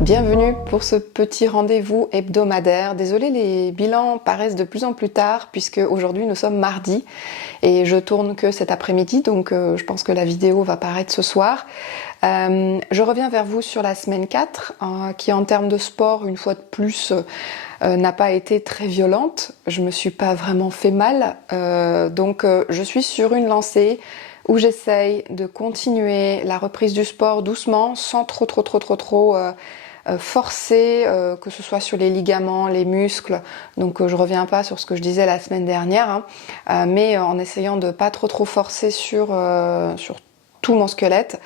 Bienvenue pour ce petit rendez-vous hebdomadaire. Désolée, les bilans paraissent de plus en plus tard puisque aujourd'hui nous sommes mardi et je tourne que cet après-midi, donc je pense que la vidéo va paraître ce soir. Je reviens vers vous sur la semaine 4 qui en termes de sport, une fois de plus, n'a pas été très violente. Je me suis pas vraiment fait mal, donc je suis sur une lancée où j'essaye de continuer la reprise du sport doucement, sans trop forcer, que ce soit sur les ligaments, les muscles. Donc je reviens pas sur ce que je disais la semaine dernière, mais en essayant de pas trop forcer sur tout mon squelette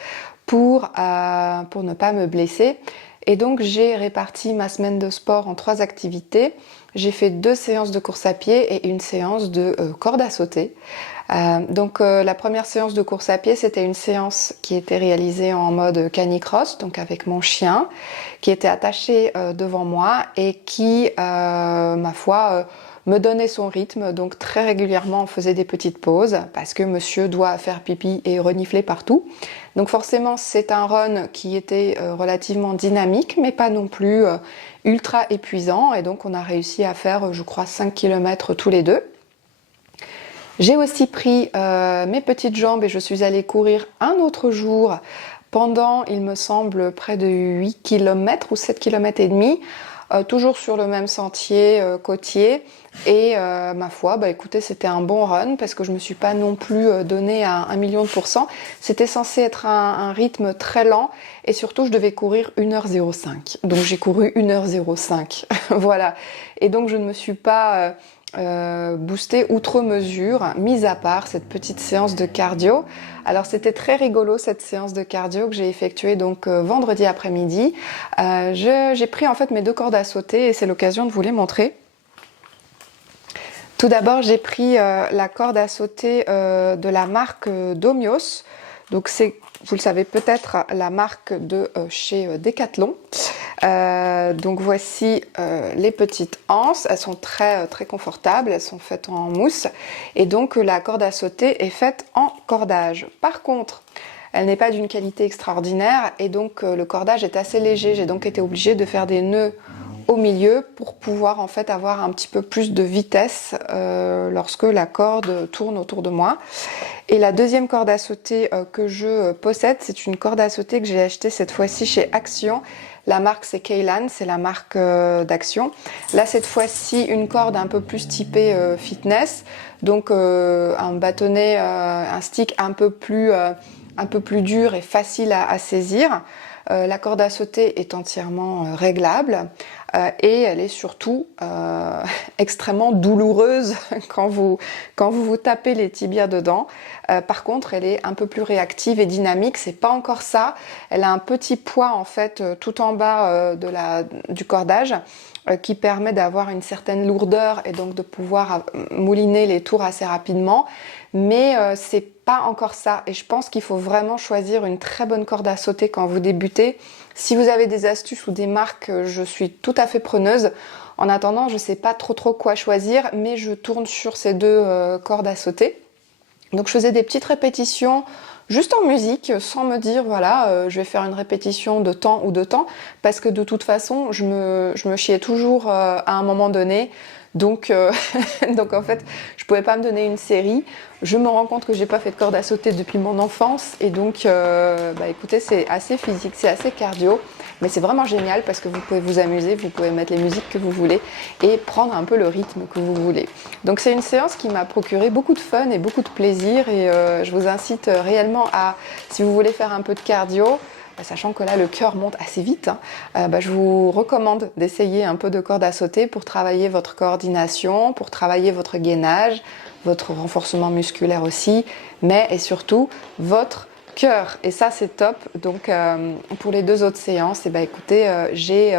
pour ne pas me blesser. Et donc j'ai réparti ma semaine de sport en 3 activités. J'ai fait 2 séances de course à pied et une séance de corde à sauter. Donc la première séance de course à pied, c'était une séance qui était réalisée en mode canicross, donc avec mon chien, qui était attaché devant moi et qui, ma foi, me donnait son rythme. Donc très régulièrement, on faisait des petites pauses parce que monsieur doit faire pipi et renifler partout. Donc forcément, c'est un run qui était relativement dynamique, mais pas non plus ultra épuisant. Et donc on a réussi à faire, je crois, 5 km tous les deux. J'ai aussi pris mes petites jambes et je suis allée courir un autre jour pendant, il me semble, près de 8 km ou 7 km et demi, toujours sur le même sentier côtier. Et ma foi, écoutez, c'était un bon run parce que je me suis pas non plus donné à 1 000 000%. C'était censé être un rythme très lent et surtout je devais courir 1h05. Donc j'ai couru 1h05. Voilà. Et donc je ne me suis pas boosté outre mesure, mis à part cette petite séance de cardio. Alors c'était très rigolo cette séance de cardio que j'ai effectuée donc vendredi après-midi. J'ai pris en fait mes 2 cordes à sauter et c'est l'occasion de vous les montrer. Tout d'abord j'ai pris la corde à sauter de la marque Domios. Donc c'est, vous le savez peut-être, la marque de chez Decathlon. Donc voici les petites anses, elles sont très confortables, elles sont faites en mousse et donc la corde à sauter est faite en cordage. Par contre, elle n'est pas d'une qualité extraordinaire et donc le cordage est assez léger, j'ai donc été obligée de faire des nœuds au milieu pour pouvoir en fait avoir un petit peu plus de vitesse lorsque la corde tourne autour de moi. Et la deuxième corde à sauter que je possède, c'est une corde à sauter que j'ai achetée cette fois-ci chez Action. La marque c'est Kaylan, c'est la marque d'Action. Là cette fois-ci une corde un peu plus typée fitness, donc un bâtonnet, un stick un peu plus dur et facile à saisir. La corde à sauter est entièrement réglable et elle est surtout extrêmement douloureuse quand vous tapez les tibias dedans. Par contre, elle est un peu plus réactive et dynamique. C'est pas encore ça. Elle a un petit poids en fait tout en bas du cordage qui permet d'avoir une certaine lourdeur et donc de pouvoir mouliner les tours assez rapidement. Mais c'est pas encore ça et je pense qu'il faut vraiment choisir une très bonne corde à sauter quand vous débutez. Si vous avez des astuces ou des marques, je suis tout à fait preneuse. En attendant, je sais pas trop quoi choisir, mais je tourne sur ces 2 cordes à sauter. Donc je faisais des petites répétitions juste en musique, sans me dire voilà, je vais faire une répétition de temps ou de temps, parce que de toute façon, je me chiais toujours à un moment donné. Donc, donc en fait, je pouvais pas me donner une série. Je me rends compte que j'ai pas fait de corde à sauter depuis mon enfance et donc, écoutez, c'est assez physique, c'est assez cardio, mais c'est vraiment génial parce que vous pouvez vous amuser, vous pouvez mettre les musiques que vous voulez et prendre un peu le rythme que vous voulez. Donc c'est une séance qui m'a procuré beaucoup de fun et beaucoup de plaisir et je vous incite réellement à, si vous voulez faire un peu de cardio, sachant que là le cœur monte assez vite, je vous recommande d'essayer un peu de corde à sauter pour travailler votre coordination, pour travailler votre gainage, votre renforcement musculaire aussi, mais et surtout votre cœur. Et ça c'est top. Donc pour les 2 autres séances, écoutez, j'ai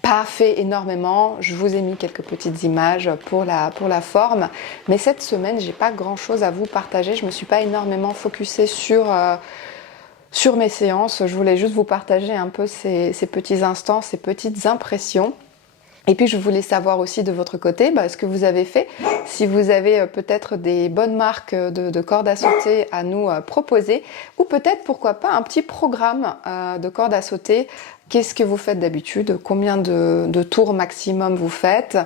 pas fait énormément, je vous ai mis quelques petites images pour la forme, mais cette semaine j'ai pas grand chose à vous partager, je me suis pas énormément focusée sur mes séances. Je voulais juste vous partager un peu ces petits instants, ces petites impressions. Et puis je voulais savoir aussi de votre côté ce que vous avez fait, si vous avez peut-être des bonnes marques de cordes à sauter à nous proposer, ou peut-être pourquoi pas un petit programme de cordes à sauter. Qu'est-ce que vous faites d'habitude? Combien de tours maximum vous faites?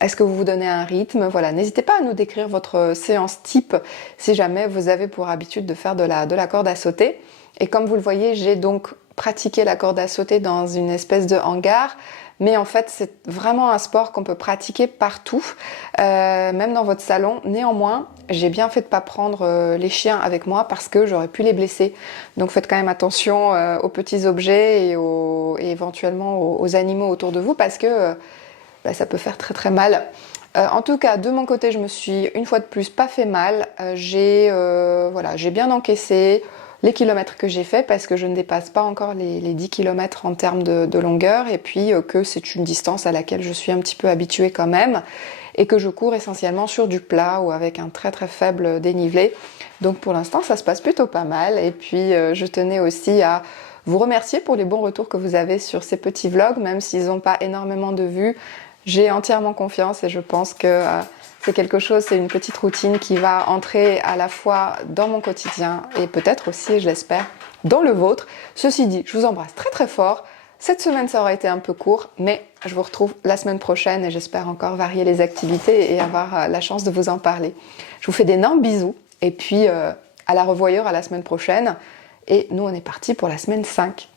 Est-ce que vous vous donnez un rythme? Voilà, n'hésitez pas à nous décrire votre séance type si jamais vous avez pour habitude de faire de la corde à sauter. Et comme vous le voyez, j'ai donc pratiqué la corde à sauter dans une espèce de hangar. Mais en fait, c'est vraiment un sport qu'on peut pratiquer partout, même dans votre salon. Néanmoins, j'ai bien fait de pas prendre les chiens avec moi parce que j'aurais pu les blesser. Donc faites quand même attention aux petits objets et éventuellement aux animaux autour de vous parce que ça peut faire très très mal. En tout cas, de mon côté, je me suis une fois de plus pas fait mal. J'ai bien encaissé les kilomètres que j'ai fait parce que je ne dépasse pas encore les 10 kilomètres en termes de longueur et puis que c'est une distance à laquelle je suis un petit peu habituée quand même et que je cours essentiellement sur du plat ou avec un très très faible dénivelé. Donc pour l'instant, ça se passe plutôt pas mal et puis je tenais aussi à vous remercier pour les bons retours que vous avez sur ces petits vlogs, même s'ils n'ont pas énormément de vues. J'ai entièrement confiance et je pense que c'est quelque chose, c'est une petite routine qui va entrer à la fois dans mon quotidien et peut-être aussi, je l'espère, dans le vôtre. Ceci dit, je vous embrasse très très fort. Cette semaine, ça aura été un peu court, mais je vous retrouve la semaine prochaine et j'espère encore varier les activités et avoir la chance de vous en parler. Je vous fais d'énormes bisous et puis à la revoyure à la semaine prochaine. Et nous, on est parti pour la semaine 5.